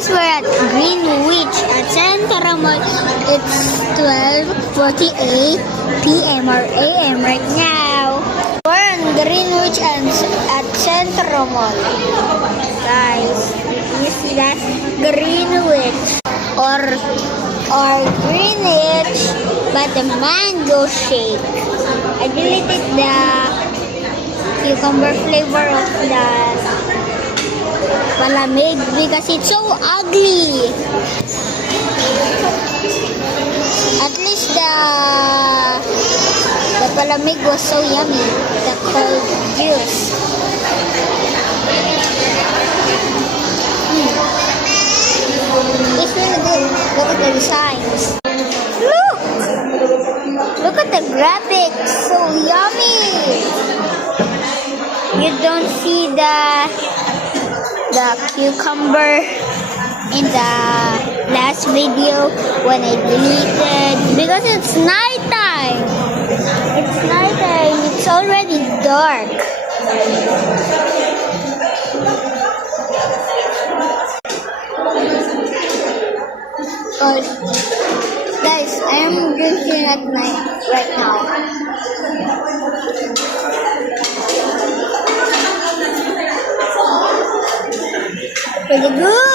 guys, we're at Greenwich at Santa Mall. It's 12:48 p.m. or a.m. right now. We're in Greenwich and at Santa Mall. Guys, you see that? Greenwich or Greenwich, but the mango shake. I deleted the cucumber flavor of the palamig because it's so ugly. At least the palamig was so yummy. The cold juice. It's really good. Look at the designs. Look at the graphics. So yummy. You don't see the cucumber in the last video when I deleted because it's nighttime. It's nighttime. It's already dark. Guys, I am drinking at night right now. Pretty good.